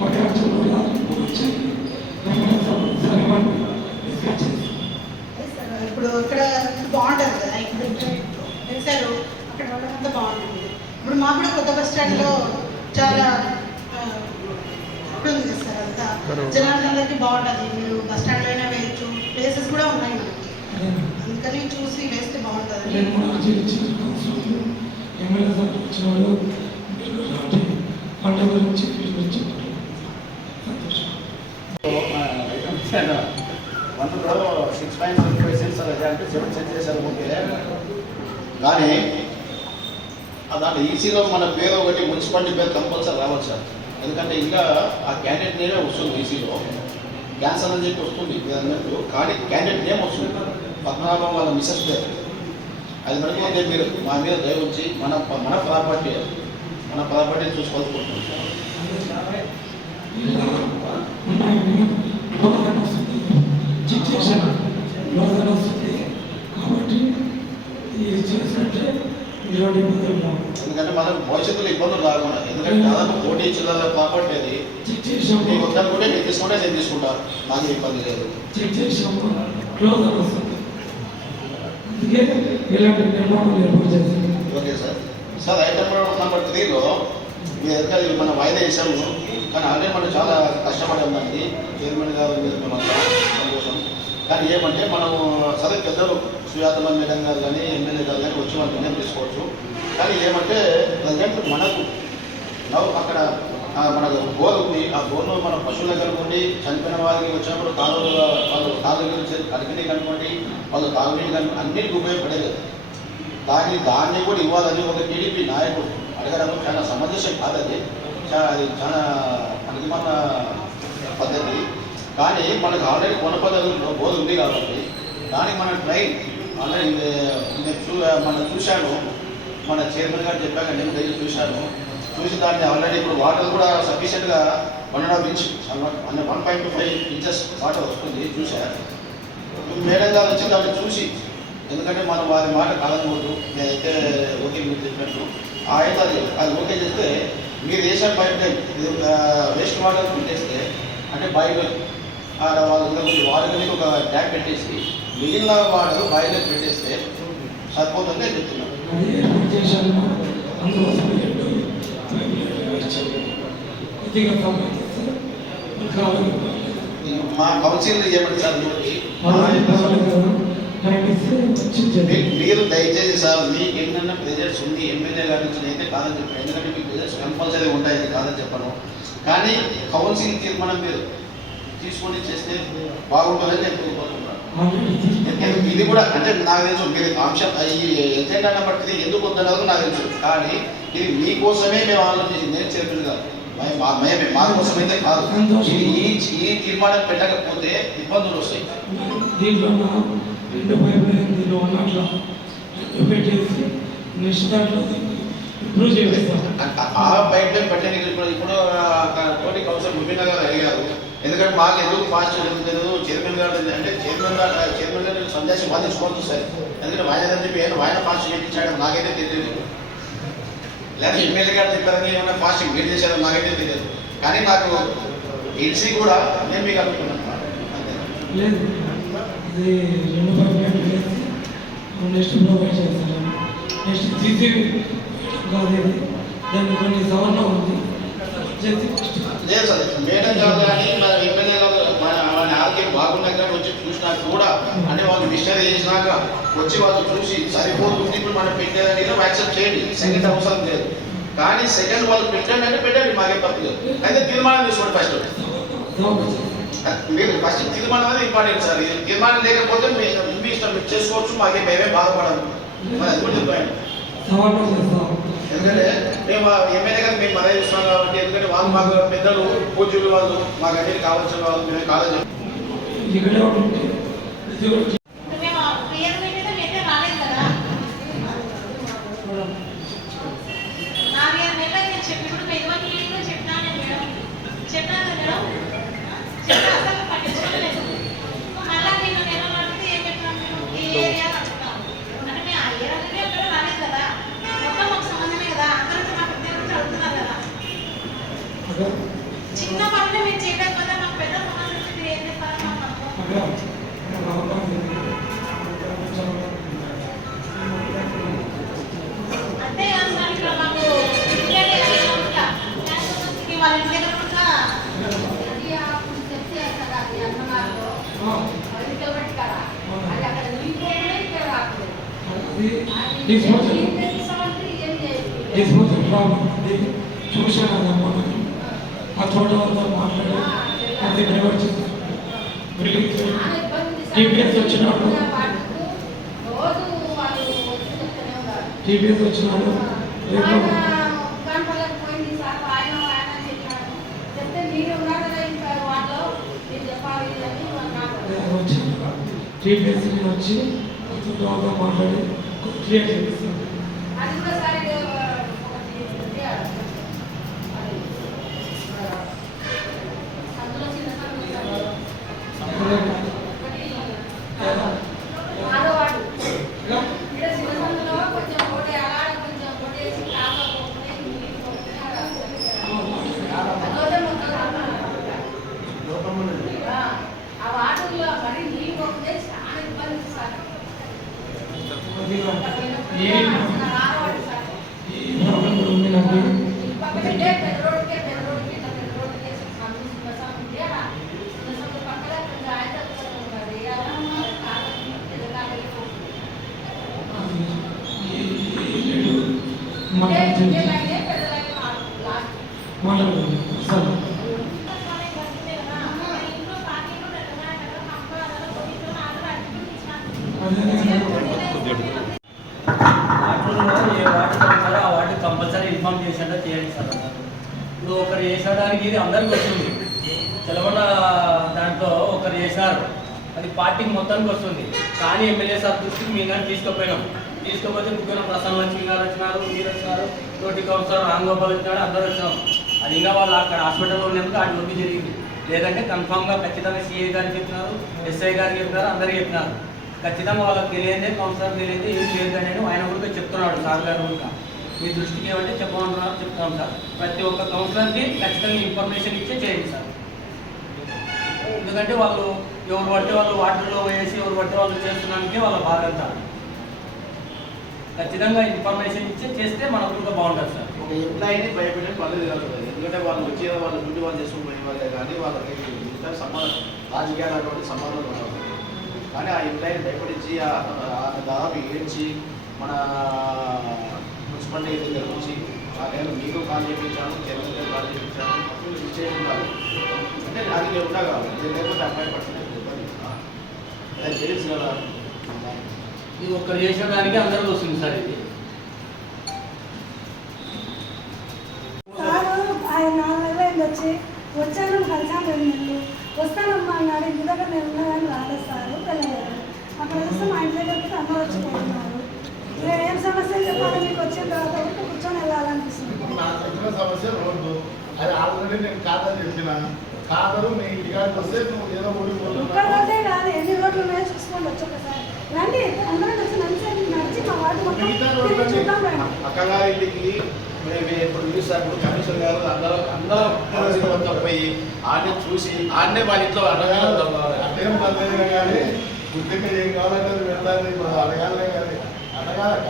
పక్కన ఇప్పుడు ఇక్కడ బాగుంటుంది కదా, ఇప్పుడు వేశారు అక్కడ వాళ్ళంతా బాగుంటుంది. ఇప్పుడు మాకు కూడా కొత్త బస్ స్టాండ్లో చాలా ఉంది కదా సార్, అంతా జనాలందరికీ బాగుంటుంది. మీరు బస్ స్టాండ్లో అయినా వేయచ్చు, ప్లేసెస్ కూడా ఉన్నాయి మనకి, అందుకని చూసి వేస్తే బాగుంటుంది. పంట గురించి అందులో 6.75 సెంట్స్ అలాగే అంటే 7 సెంట్స్ చేశారు ఓకే. కానీ దాంట్లో ఈసీలో మన పేరు ఒకటి మున్సిపాలిటీ పేరు కంపల్సరీ రావాలి సార్. ఎందుకంటే ఇంకా ఆ క్యాండిడేట్ నేమే వస్తుంది ఈసీలో, క్యాన్సర్ అని చెప్పి వస్తుంది అన్నట్టు, కానీ క్యాండిడేట్ నేమ్ వస్తుంది పద్మనాభం వాళ్ళ మిస్సెస్ పేరు. అది మనకి మీరు మా మీద దయ వచ్చి మన ప్రాపర్టీ చూసుకోవాలనుకుంటున్నాం సార్. ఎందుకంటే మనకు భవిష్యత్తులో ఇబ్బందులు రాకుండా, ఎందుకంటే దాదాపు పోటీ ఇచ్చిన ప్రాపర్టీ అది నీకు వద్దనుకుంటే నేను తీసుకుంటే నేను తీసుకుంటాను, నాకు ఇబ్బంది లేదు. Okay sir. Sir item number 3లో మీ దగ్గర మన వాయిదా వేసాము, కానీ ఆల్రెడీ మనం చాలా కష్టపడి ఉందండి. చైర్మన్ గారు మీద మేమంతా సంతోషం. కానీ ఏమంటే మనం సరే పెద్దలు సుజాతమ్మ మేడం గారు కానీ ఎమ్మెల్యే గారు కానీ వచ్చి మనం నిర్ణయం తీసుకోవచ్చు. కానీ ఏమంటే ప్రజెంట్ మనకు అక్కడ మనకు బోర్ ఉంది, ఆ బోర్ను మన పశువుల దగ్గర ఉండి చనిపోయిన వారికి వచ్చినప్పుడు వాళ్ళు తాగునీరు అడిగినవి కనుకోండి, వాళ్ళు తాగునీరు కనుక అన్నిటికీ ఉపయోగపడేది. దాన్ని కూడా ఇవ్వాలని ఒక టీడీపీ నాయకుడు అడగడం చాలా సమంజసం కాదు. అది చాలా పనికిమాల పద్ధతి. కానీ మనకు ఆల్రెడీ కొనపద్ధతిలో బోధ ఉంది కాబట్టి దానికి మన ట్రైన్ ఆల్రెడీ మనం చూశాను, మన చైర్మన్ గారు చెప్పాక నేను డైలీ చూశాను. చూసి దాన్ని ఆల్రెడీ ఇప్పుడు వాటర్ కూడా సఫిషియెంట్గా 1.5 ఇంచ్ 1.25 ఇంచెస్ వాటర్ వస్తుంది చూశారు. మేడం గారు వచ్చి దాన్ని చూసి, ఎందుకంటే మనం వారి మాట కాదనకూడదు, నేనైతే ఓకే మీరు చెప్పినట్టు అయితే అది ఓకే చేస్తే మీరు వేసిన పైప్ లైన్ వేస్ట్ వాటర్ పెట్టేస్తే అంటే బాయిలో వాళ్ళు వాటర్ ఒక ట్యాప్ పెట్టేసి మిగిలిన వాటర్ బాయిలో పెట్టేస్తే సరిపోతుంది అని చెప్తున్నాను. మా కౌన్సిల్ ఏమంటే సార్ మీరు దయచేసి సార్ మీకు ఏంటన్నా ప్రెజర్స్ ఉంది ఎమ్మెల్యే గారి నుంచి అయితే కాదని చెప్పాను, ఎందుకంటే మీకు ప్రెజర్స్ కంపల్సరీ ఉంటాయి, కాదని చెప్పను. కానీ కౌన్సిల్ తీర్మానం మీరు తీసుకొని చేస్తే బాగుంటుందని నేను కోరుకుంటున్నాను. ఇది కూడా అంటే నాకు తెలుసు మీరు అంశం ఈ ఎజెండా నెంబర్ 3 ఎందుకు వద్దన్నది నాకు తెలుసు, కానీ ఇది మీకోసమే మేము ఆలోచించి నేను చెప్పిన కాదు, మా కోసం అయితే కాదు. ఈ తీర్మానం పెట్టకపోతే ఇబ్బందులు వస్తాయి. దీంట్లో దీంట్లో ఉన్నట్లా పెట్టేసి నెక్స్ట్ దాంట్లో ఇంప్రూవ్ చేస్తాం. ఆ పైప్ లైన్ పెట్టండి. ఇప్పుడు తోటి కౌన్సిలర్ ముబీనా గారు అడిగారు, ఎందుకంటే మాకు ఎందుకు ఫాస్ట్ జరుగుతుంది చైర్మన్ గారు అంటే చైర్మన్ గారు సందేశం బాధించుకోవాల్సి వస్తుంది. ఎందుకంటే ఆయన చెప్పి ఆయన ఫాస్ట్ చేయించాడు నాకైతే తెలియదు, లేదా ఎమ్మెల్యే గారు చెప్పారని ఏమైనా ఫాస్ట్ మీరు చేశారో నాకైతే తెలియదు. కానీ నాకు ఎల్సీ కూడా నేను మీకు అనుకున్నాను లేదు, ఇది 2 పైపులైన్ వేసి నెక్స్ట్ ప్రొవైడ్ చేస్తాను. నెక్స్ట్ తీసి కాదు, దానికి కొన్ని సవరణ ఉంది లేదు సార్. మేడం గారు కానీ మన ఎమ్మెల్యే గారు మన ఆరోగ్యం బాగున్నాక వచ్చి చూసినాక కూడా అంటే వాళ్ళు మిస్టరీ చేసినాక వచ్చి వాళ్ళు చూసి సరిపోతుంది ఇప్పుడు మనం పెట్టేదని యాక్సెప్ట్ చేయండి, సెకండ్ అవసరం లేదు. కానీ సెకండ్ వాళ్ళు పెట్టండి అంటే పెట్టండి, మాకేం తప్పు లేదు. అయితే తీర్మానం తీసుకోండి ఫస్ట్. మీరు ఫస్ట్ తీర్మానం అనేది ఇంపార్టెంట్ సార్. తీర్మానం లేకపోతే మీ ఇష్టం మీరు చేసుకోవచ్చు, మేమే బాధపడము. అది కూడా చెప్పండి. ఎందుకంటే మేము ఎమ్మెల్యే గారు మేము మరే చూస్తున్నాం కాబట్టి, ఎందుకంటే వాళ్ళు మాకు పెద్దలు పూజలు, వాళ్ళు మాకు అన్ని కావాల్సిన వాళ్ళు మేము కాలేజ్ డిస్పోజల్ డిస్పోజల్ ప్రాబ్లం అది చూశాను అదమ్మా ఆ తోట వాళ్ళతో మాట్లాడి అది డైవర్ట్ చేస్తాను బిల్డింగ్ టీపీఎస్ వచ్చినాడు టీపీఎస్ వచ్చినాడు రేపు వచ్చి టీపీఎస్ వచ్చి అతను మాట్లాడి క్లియర్ చేపిస్తాను కంపల్సరీ ఇన్ఫార్మ్ చేసినట్టు చేయండి సార్. ఇప్పుడు ఒకరు చేసడానికి ఇది అందరికి వస్తుంది. తెలంగాణ దాంట్లో ఒకరు చేశారు, అది పార్టీకి మొత్తానికి వస్తుంది. కానీ ఎమ్మెల్యే సార్ దృష్టికి మేము కానీ తీసుకుపోయినాం. తీసుకుపోతే ముఖ్యంగా ప్రసన్న లక్ష్మి గారు వచ్చినారు, మీరు వచ్చినారు, తోటి కౌన్సిలర్ రాంగోపాల్ వచ్చినాడు, అందరూ వచ్చినాం. అది ఇంకా వాళ్ళు అక్కడ హాస్పిటల్లో ఉన్నందుకు అటు వరకు జరిగింది. లేదంటే కన్ఫామ్గా ఖచ్చితంగా సిఐ గారికి చెప్పినారు, ఎస్ఐ గారికి చెప్పినారు, అందరికీ చెప్పినారు. ఖచ్చితంగా వాళ్ళకి తెలియదే, కౌన్సిలర్ తెలియదే, ఏం లేదు అని ఆయన కూడా చెప్తున్నాడు సార్ గారు. ఇంకా మీ దృష్టికి ఏమంటే చెప్పమన్నారు, చెప్తాం సార్. ప్రతి ఒక్క కౌన్సిలర్కి ఖచ్చితంగా ఇన్ఫర్మేషన్ ఇచ్చే చేయండి సార్. ఎందుకంటే వాళ్ళు ఎవరు పడితే వాళ్ళు వాటర్లో వేసి ఎవరు పడితే వాళ్ళు చేస్తున్నానికి వాళ్ళ బాధ్యత. ఖచ్చితంగా ఇన్ఫర్మేషన్ ఇచ్చి చేస్తే మనకు కూడా బాగుంటుంది సార్. ఒక ఎంప్లాయీని భయపెట్టే పర్లేదు కాదు, ఎందుకంటే వాళ్ళు వచ్చే వాళ్ళు డ్యూటీ వాళ్ళు చేసుకుని పోయే వాళ్ళే కానీ వాళ్ళకి సంబంధం రాజకీయాలటువంటి సంబంధం ఉండదు. కానీ ఆ ఎంప్లాయీని భయపడించి దాదాపు ఏడ్చి మన మున్సిపాలిటీ దగ్గర నుంచి నేను మీకు కాల్ చేయించాను, చైర్మన్ కాల్ చేయించాను, చేయకున్నారు అంటే అది ఉన్నా కావాలి. లేకపోతే అమ్మాయి పడుతుంది అది తెలుసు కదా. ఇది ఒక్కరు చేసేదానికి అందరికీ వస్తుంది సార్. ఇది ఆయన 4 నెలలు వచ్చి వచ్చాను కలిసాను 2 నెలలు వస్తానమ్మా అన్నాడు. ఇంటి దగ్గర నేను ఉన్నానని రాలేదు సార్. తెలంగాణ అక్కడ వస్తే మా ఇంటి దగ్గరికి అందరూ వచ్చిపోతున్నారు. నేను ఏం సమస్యలు చెప్పాలి మీకు వచ్చిన తర్వాత ఒకటి కూర్చొని వెళ్ళాలనిపిస్తుంది. నాకు వచ్చిన సమస్య రోడ్డు, అది ఆల్రెడీ నేను ఖాతా చేసిన ఖాతాలు మీ ఇంటికాడికి వస్తే నువ్వు ఏదో ఊడిపోతున్నావు. ఒక్క రోడ్డే కాదు, ఎన్ని రోడ్లు ఉన్నాయో చూసుకోండి. వచ్చి ఒకసారి రండి, అందరం వచ్చి నడిచి మా వాటి మొత్తం చూద్దాం. అక్కగారింటికి మేము ఎప్పుడు పిలుస్తాము కమిషనర్ గారు అందరూ మొత్తం పోయి ఆడనే చూసి ఆడనే వాళ్ళ ఇంట్లో అదేం పర్లేదు కానీ గుర్తుగా ఏం కావాలంటే వెళ్ళాలి అడగాలనే కానీ అడగాలక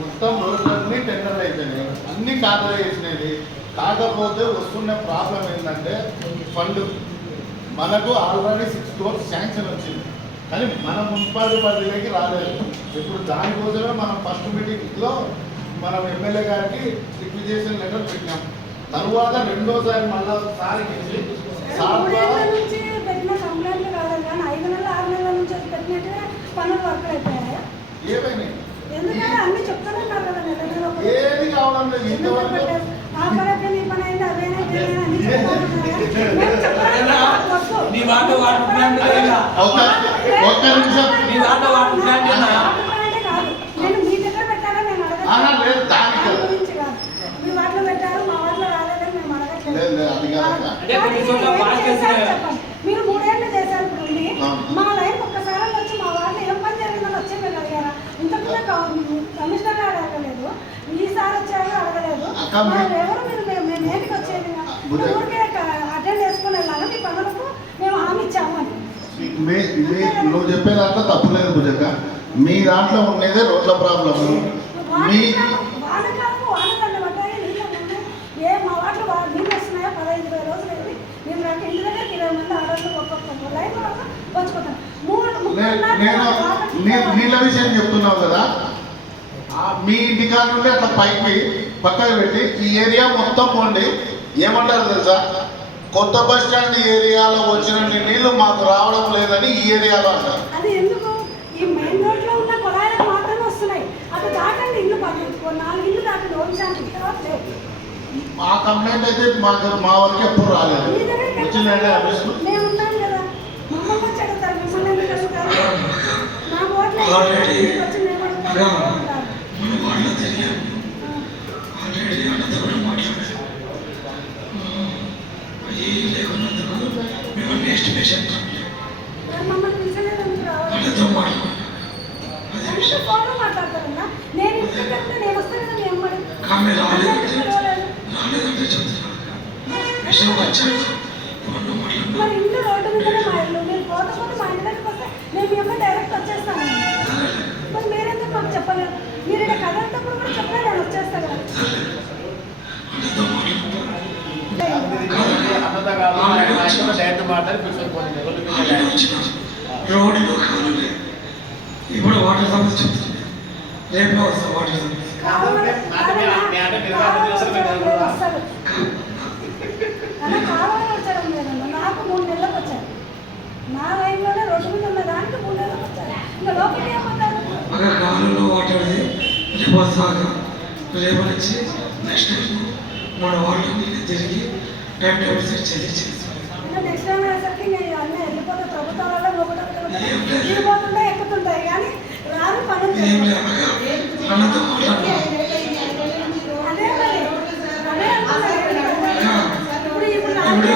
మొత్తం రోడ్లన్నీ టెండర్లు అయిపోయినాయి, అన్ని ఖాతా చేసినవి. కాకపోతే వస్తున్న ప్రాబ్లం ఏంటంటే ఫండ్ మనకు ఆల్రెడీ 6 crores శాంక్షన్ వచ్చింది, కానీ మన మున్సిపాలిటీ పరిధిలోకి రాలేదు. ఇప్పుడు దానికోసమే మనం ఫస్ట్ మీటింగ్లో మనం ఎమ్మెల్యే గారికి రిక్విజేషన్ లెటర్ పెట్టినాం. తరువాత రెండోసారి మళ్ళీ సార్కి నుంచి పెట్టిన కంప్లైంట్లు కాదు కానీ 5 నెలలు 6 నెలల నుంచి పెట్టినట్టే పనులు వర్క్ అయిపోయాయి. ఏమైనాయి ఎందుకంటే అన్ని చెప్తున్నారు కదా, ఏది కావడం లేదు ఇంతవరకు. ఆపరేషన్ ఈ పని అయింది, అదేనైతే నీ వాట వాటర్ ప్లాంట్ ఒక్క నిమిషం కాదు. నేను మీ దగ్గర పెట్టాలని నేను లేదు దానికి అడగట్లేదు గురించి కాదు. మీ వాటిలో పెట్టారు, మా వాటిలో రాలేదని మేము అడగట్లేదు. చెప్పండి, మీరు 3 ఏళ్ళు చేశారు. ఇప్పుడు ఉండి మా లైఫ్ ఒక్కసారి వచ్చి మా వాటిలో ఏం పని జరిగిందని వచ్చి మీరు అడిగారా? ఇంతకుముందు కమిషనర్ గారు అడగలేదు, ఈసారి వచ్చారు అడగలేదు. ఎవరు మీరు మేము ఏంటికి వచ్చేది? ఊరికే అటెండ్ చేసుకుని వెళ్ళాను, మీ పనులకు మేము హామీ ఇచ్చాము అని. నువ్వు చెప్పేదాంట్లో తప్పులేదు భుజక్క. మీ దాంట్లో ఉండేదే రోడ్ల ప్రాబ్లము. వానకండి పడ్డాయి, నీళ్ళు ఏ మా వాటిలో నీళ్ళు వస్తున్నాయో 15-20 రోజులు వెళ్ళి మేము నాకు ఇంటి దగ్గర 20 మంది ఆడవాళ్ళు ఒక్కొక్క లైన్ వరకు వచ్చుకుంటాం. నేను నీళ్ళ విషయం చెప్తున్నావు కదా, కావాలంటే అట్లా పైకి పక్కకు పెట్టి ఈ ఏరియా మొత్తం పోండి. ఏమంటారు తెలుసా, కొత్త బస్ స్టాండ్ ఏరియాలో వచ్చినన్ని నీళ్లు మాకు రావడం లేదని ఈ ఏరియాలో అంటారు. అది ఎందుకు? ఈ మెయిన్ రోడ్ లో ఉన్న కొలాయిలకు మాత్రమే వస్తున్నాయి. అటు దాటండి, ఇల్లు 4 ఇల్లు దాటండి వంశానికి తర్వాత లేదు. ఆ కంప్లైంట్ అయితే మా వరకు ఎప్పుడు రాలేదు. మీ దగ్గరికి వచ్చిందండి ఆఫీస్లో. మేము ఉన్నాం కదా, మమ్మల్ని వచ్చి అడుగుతారు, మిమ్మల్ని ఎందుకు అడుగుతారు? నాకు ఓట్లు ఆల్రెడీ వచ్చి మేము అడుగుతారు అంటారు. మన వాళ్ళ తెలియదు. ఆల్రెడీ అన్నతో కూడా మాట్లాడారు. అయ్యి లేకున్నందుకు మేము ఎస్టిమేషన్ మరి మమ్మల్ని పిలిచలేదు ఎందుకు రావాలి? వాళ్ళతో మాట్లాడారు. అదే అంటే విషయం. ఫోన్లో మాట్లాడతారన్నా. నేను ఇంటికి వెళ్తే నేను వస్తాను కదా, మీ అమ్మడి ఆమె రాలేదంటే చెప్తున్నాను. విషయం వచ్చాక ఫోన్లో మాట్లాడినా మరి ఇంట్లో రోడ్డు మీదనే మా ఇల్లు. మీరు పోతే మా ఇంటి దగ్గరికి వస్తే నేను మీ అమ్మాయి డైరెక్ట్ వచ్చేస్తాను. మరి మీరెందుకు మాకు చెప్పలేదు? మీరు ఇక్కడ కదలటప్పుడు కూడా చెప్పలేదు, నేను వచ్చేస్తాను కదా. వాళ్ళతో మాట్లాడుతున్నా డైరెక్ట్ మాట్లాడి కూర్చొని ఆల్రెడీ వచ్చిన రోడ్లు కావాలి. ఇప్పుడు వాటర్ సమస్య చెప్తుంది. రేపే వస్తా వాటర్ సమస్య. కావాలని వస్తారు అలా కావాలని వచ్చారు లేదన్న. నాకు 3 నెలలకు వచ్చారు. నా లైన్లోనే రోడ్డు మీద ఉన్న దానికి 3 నెలలకు వచ్చారు. ఇంకా లోపలికి ఏమంటారు? అక్కడ కాలంలో వాటర్ది రేపు వస్తాక రేపు నుంచి నెక్స్ట్ టైం మన వాళ్ళని తిరిగి టైం టేబుల్ సెట్ చేసి ఇంకా నెక్స్ట్ టైం అయ్యేసరికి నేను అన్నీ వెళ్ళిపోతే ప్రభుత్వాలలో వెళ్ళిపోతుంటాయి, ఎక్కుతుంటాయి, కానీ రాను పని ఏం లేదు అన్నతో మాట్లాడుతున్నాను. అదే మరి అదే ఇప్పుడు ఇప్పుడు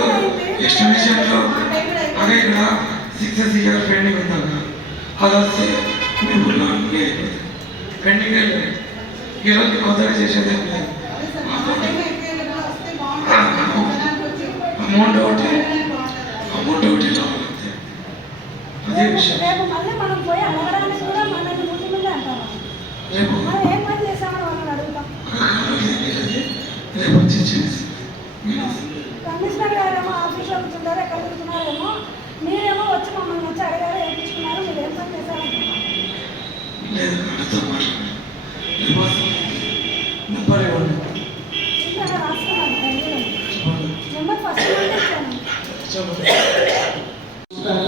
ఎస్టిమేషన్లో అదే ఇక్కడ 6 ఇయర్ పెండింగ్ ఉందన్న. అది వస్తే మీ ఊళ్ళో అన్నీ అయిపోతుంది. పెండింగ్ వెళ్ళలేదు. ఈరోజు కొత్తగా చేసేది ఏం లేదు. అమౌంట్ ఒకటి రావాలంతే. అదే విషయం. రేపు మళ్ళీ మనం పోయి అడగడానికి కూడా మనల్ని ముందు ముందే అంటారు. రేపు మనం ఏం పని చేసామని వాళ్ళని అడుగుతాం. రేపు వచ్చి చేసి కమిషనర్ గారేమో ఆఫీస్లో కూర్చుంటారు, ఎక్కడ కూర్చున్నారేమో. మీరేమో వచ్చి మమ్మల్ని వచ్చి అడిగారు, వేయించుకున్నారు, మీరు ఏం పని చేశారంటున్నారు. లేదు అన్నతో మాట్లాడాలి. రేపు నెంబర్ ఇవ్వండి. ఇంకా రాసుకున్నాను నెంబర్ ఫస్ట్ నుండి ఇచ్చాను.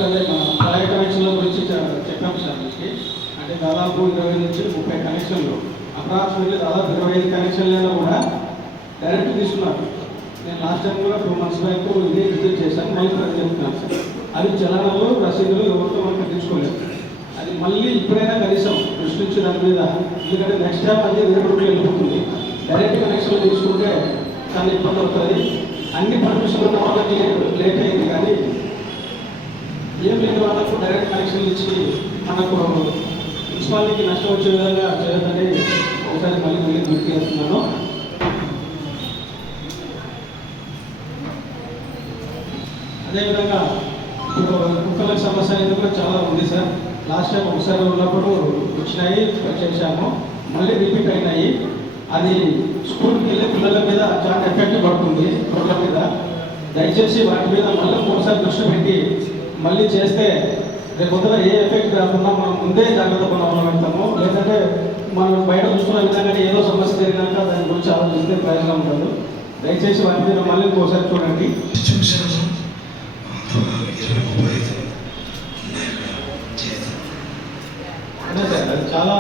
అదే మన పలాయ కనెక్షన్ల గురించి చెప్పాం సార్ మీకు. అంటే దాదాపు 20 నుంచి 30 కనెక్షన్లు, అప్రాక్సిమేట్లీ దాదాపు 25 కనెక్షన్లలో కూడా డైరెక్ట్ తీసుకున్నారు. నేను లాస్ట్ టైం కూడా 2 months బ్యాక్ ఇదే విజిట్ చేశాను. మళ్ళీ ప్రతి చెప్తున్నాను సార్, అవి చలనాలు రసీదులు ఎవరితో మనం కట్టించుకోలేదు. అది మళ్ళీ ఇప్పుడైనా కనీసం దృష్టించి దాని మీద, ఎందుకంటే నెక్స్ట్ టైం అది వేరే రూట్లో వెళ్ళిపోతుంది. డైరెక్ట్ కనెక్షన్లు తీసుకుంటే చాలా ఇబ్బంది అవుతుంది. అన్ని పర్మిషన్లు ఉన్న వాళ్ళకి లేట్ అయింది, కానీ ఏం లేని వాళ్ళకు డైరెక్ట్ కనెక్షన్లు ఇచ్చి మనకు మున్సిపాలిటీకి నష్టం వచ్చే విధంగా చేయొద్దని ఒకసారి మళ్ళీ గుర్తు చేస్తున్నాను. అదేవిధంగా ఇప్పుడు కుక్కల సమస్య అనేది కూడా చాలా ఉంది సార్. లాస్ట్ టైం ఒకసారి ఉన్నప్పుడు వచ్చినాయి, చేశాము, మళ్ళీ రిపీట్ అయినాయి. అది స్కూల్కి వెళ్ళే పిల్లల మీద చాలా ఎఫెక్ట్ పడుతుంది రోడ్ల మీద. దయచేసి వాటి మీద మళ్ళీ ఒకసారి దృష్టి పెట్టి మళ్ళీ చేస్తే రేపు కొత్తగా ఏ ఎఫెక్ట్ రాకుండా మనం ముందే జాగ్రత్త పెడతాము. లేదంటే మనం బయట చూస్తున్న విధంగానే ఏదో సమస్య జరిగినాక దాని గురించి ఆలోచిస్తే ప్రయోజనం ఉండదు. దయచేసి వాటి మీద మళ్ళీ ఇంకోసారి చూడండి. చూశాను. అదే సార్, అది చాలా